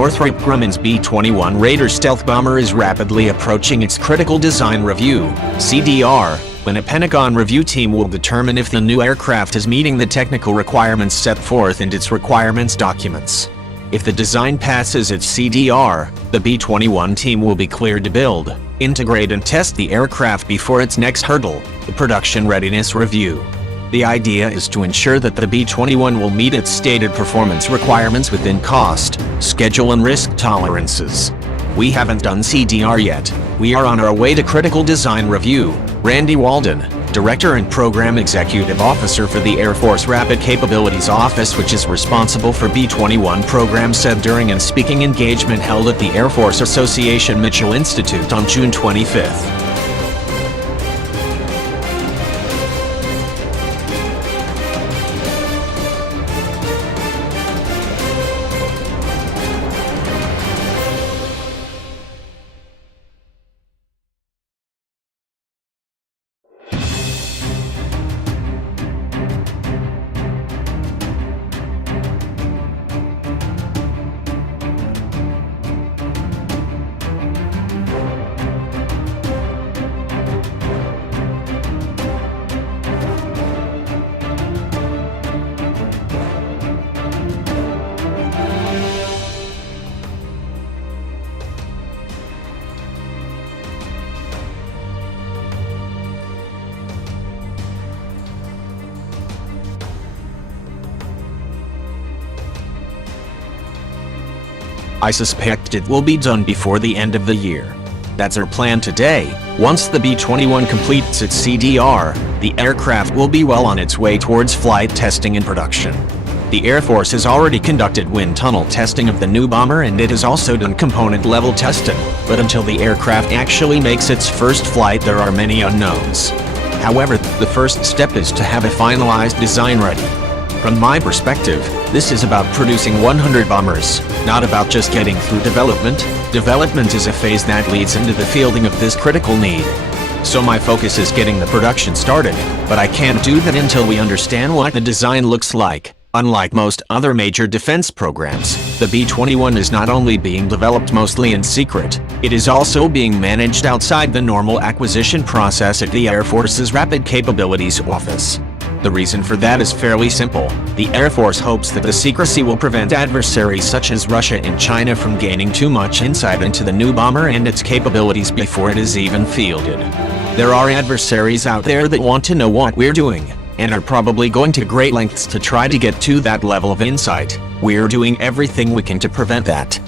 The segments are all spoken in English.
Northrop Grumman's B-21 Raider stealth bomber is rapidly approaching its critical design review, CDR, when a Pentagon review team will determine if the new aircraft is meeting the technical requirements set forth in its requirements documents. If the design passes its CDR, the B-21 team will be cleared to build, integrate and test the aircraft before its next hurdle, the production readiness review. The idea is to ensure that the B-21 will meet its stated performance requirements within cost, schedule and risk tolerances. We haven't done CDR yet. We are on our way to critical design review, Randy Walden, Director and Program Executive Officer for the Air Force Rapid Capabilities Office, which is responsible for B-21 programs, said during a speaking engagement held at the Air Force Association Mitchell Institute on June 25. I suspect it will be done before the end of the year. That's our plan today. Once the B-21 completes its CDR, the aircraft will be well on its way towards flight testing and production. The Air Force has already conducted wind tunnel testing of the new bomber, and it has also done component level testing, but until the aircraft actually makes its first flight, there are many unknowns. However, the first step is to have a finalized design ready. From my perspective, this is about producing 100 bombers, not about just getting through development. Development is a phase that leads into the fielding of this critical need. So my focus is getting the production started, but I can't do that until we understand what the design looks like. Unlike most other major defense programs, the B-21 is not only being developed mostly in secret, it is also being managed outside the normal acquisition process at the Air Force's Rapid Capabilities Office. The reason for that is fairly simple. The Air Force hopes that the secrecy will prevent adversaries such as Russia and China from gaining too much insight into the new bomber and its capabilities before it is even fielded. There are adversaries out there that want to know what we're doing, and are probably going to great lengths to try to get to that level of insight. We're doing everything we can to prevent that.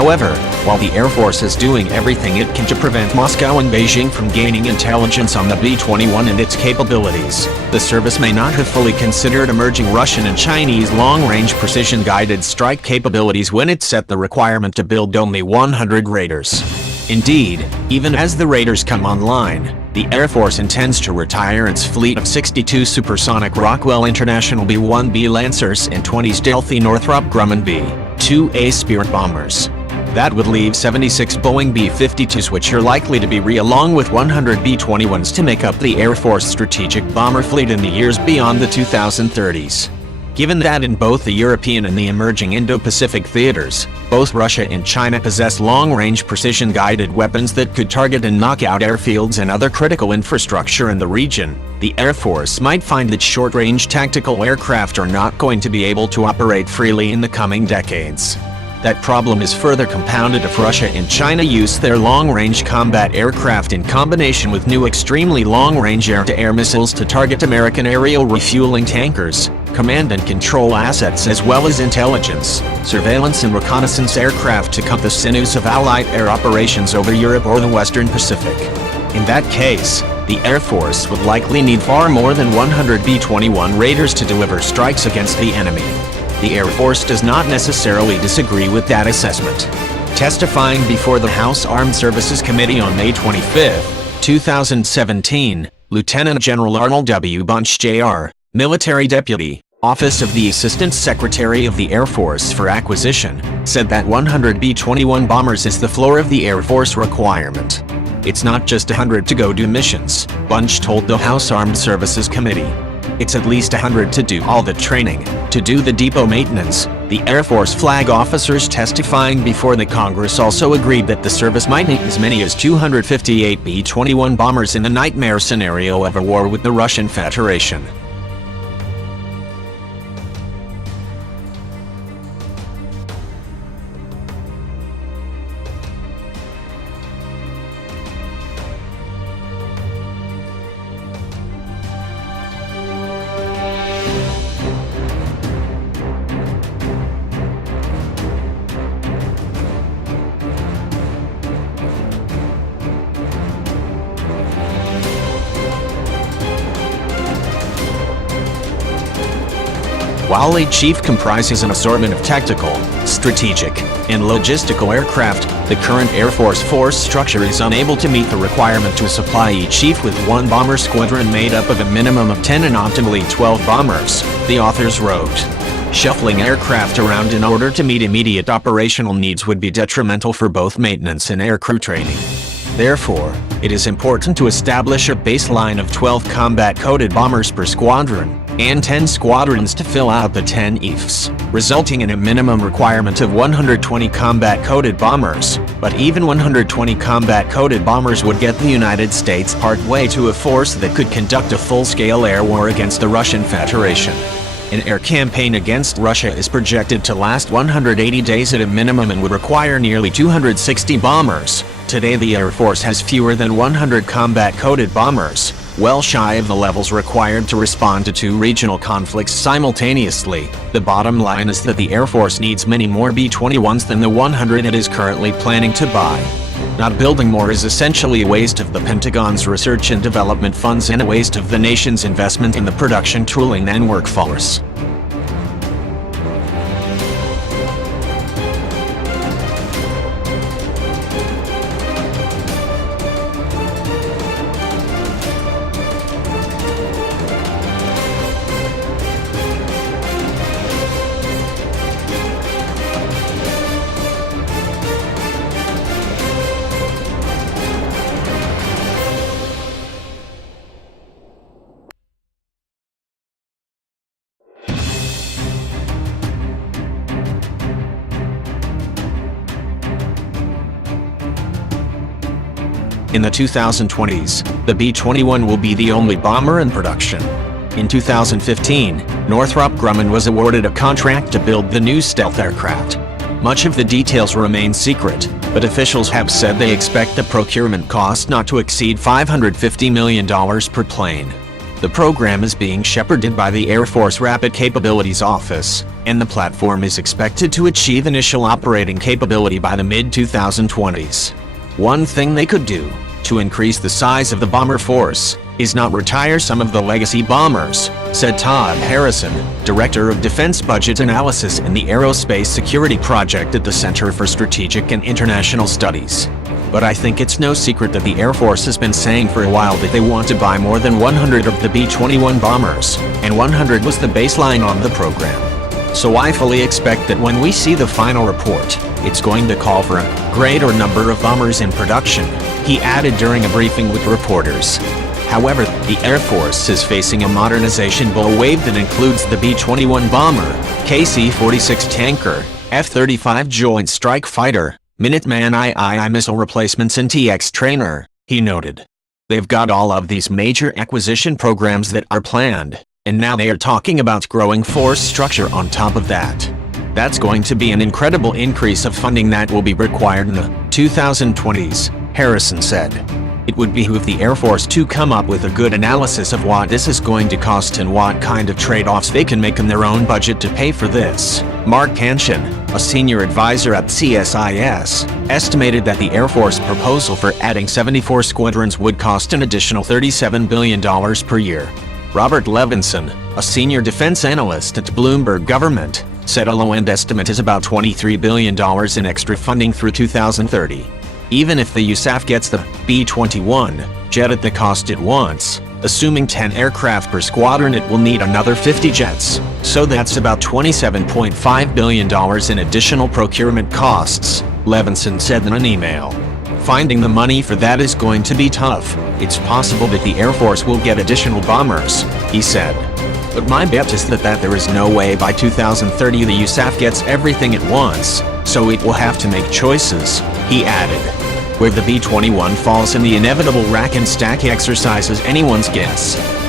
However, while the Air Force is doing everything it can to prevent Moscow and Beijing from gaining intelligence on the B-21 and its capabilities, the service may not have fully considered emerging Russian and Chinese long-range precision-guided strike capabilities when it set the requirement to build only 100 Raiders. Indeed, even as the Raiders come online, the Air Force intends to retire its fleet of 62 supersonic Rockwell International B-1B Lancers and 20 stealthy Northrop Grumman B-2A Spirit bombers. That would leave 76 Boeing B-52s, which are likely to be along with 100 B-21s to make up the Air Force strategic bomber fleet in the years beyond the 2030s. Given that in both the European and the emerging Indo-Pacific theaters, both Russia and China possess long-range precision-guided weapons that could target and knock out airfields and other critical infrastructure in the region, the Air Force might find that short-range tactical aircraft are not going to be able to operate freely in the coming decades. That problem is further compounded if Russia and China use their long-range combat aircraft in combination with new extremely long-range air-to-air missiles to target American aerial refueling tankers, command and control assets, as well as intelligence, surveillance and reconnaissance aircraft to cut the sinews of Allied air operations over Europe or the Western Pacific. In that case, the Air Force would likely need far more than 100 B-21 Raiders to deliver strikes against the enemy. The Air Force does not necessarily disagree with that assessment. Testifying before the House Armed Services Committee on May 25, 2017, Lieutenant General Arnold W. Bunch, Jr., Military Deputy, Office of the Assistant Secretary of the Air Force for Acquisition, said that 100 B-21 bombers is the floor of the Air Force requirement. It's not just 100 to go do missions, Bunch told the House Armed Services Committee. It's at least 100 to do all the training, to do the depot maintenance. The Air Force flag officers testifying before the Congress also agreed that the service might need as many as 258 B-21 bombers in the nightmare scenario of a war with the Russian Federation. While a chief comprises an assortment of tactical, strategic, and logistical aircraft, the current Air Force force structure is unable to meet the requirement to supply each chief with one bomber squadron made up of a minimum of 10 and optimally 12 bombers, the authors wrote. Shuffling aircraft around in order to meet immediate operational needs would be detrimental for both maintenance and aircrew training. Therefore, it is important to establish a baseline of 12 combat-coded bombers per squadron, and 10 squadrons to fill out the 10 EFs, resulting in a minimum requirement of 120 combat-coded bombers. But even 120 combat-coded bombers would get the United States partway to a force that could conduct a full-scale air war against the Russian Federation. An air campaign against Russia is projected to last 180 days at a minimum and would require nearly 260 bombers. Today the Air Force has fewer than 100 combat-coded bombers, well shy of the levels required to respond to two regional conflicts simultaneously. The bottom line is that the Air Force needs many more B-21s than the 100 it is currently planning to buy. Not building more is essentially a waste of the Pentagon's research and development funds and a waste of the nation's investment in the production tooling and workforce. In the 2020s, the B-21 will be the only bomber in production. In 2015, Northrop Grumman was awarded a contract to build the new stealth aircraft. Much of the details remain secret, but officials have said they expect the procurement cost not to exceed $550 million per plane. The program is being shepherded by the Air Force Rapid Capabilities Office, and the platform is expected to achieve initial operating capability by the mid-2020s. One thing they could do, to increase the size of the bomber force, is not retire some of the legacy bombers, said Todd Harrison, Director of Defense Budget Analysis in the Aerospace Security Project at the Center for Strategic and International Studies. But I think it's no secret that the Air Force has been saying for a while that they want to buy more than 100 of the B-21 bombers, and 100 was the baseline on the program. So I fully expect that when we see the final report, it's going to call for a greater number of bombers in production, he added during a briefing with reporters. However, the Air Force is facing a modernization bull wave that includes the B-21 bomber, KC-46 tanker, F-35 Joint Strike Fighter, Minuteman II missile replacements and TX trainer, he noted. They've got all of these major acquisition programs that are planned, and now they are talking about growing force structure on top of that. That's going to be an incredible increase of funding that will be required in the 2020s, Harrison said. It would behoove the Air Force to come up with a good analysis of what this is going to cost and what kind of trade-offs they can make in their own budget to pay for this. Mark Hanshin, a senior advisor at CSIS, estimated that the Air Force proposal for adding 74 squadrons would cost an additional $37 billion per year. Robert Levinson, a senior defense analyst at Bloomberg Government, said a low-end estimate is about $23 billion in extra funding through 2030. Even if the USAF gets the B-21 jet at the cost it wants, assuming 10 aircraft per squadron, it will need another 50 jets, so that's about $27.5 billion in additional procurement costs, Levinson said in an email. Finding the money for that is going to be tough. It's possible that the Air Force will get additional bombers, he said. But my bet is that there is no way by 2030 the USAF gets everything it wants, so it will have to make choices, he added. Where the B-21 falls in the inevitable rack and stack exercise is anyone's guess.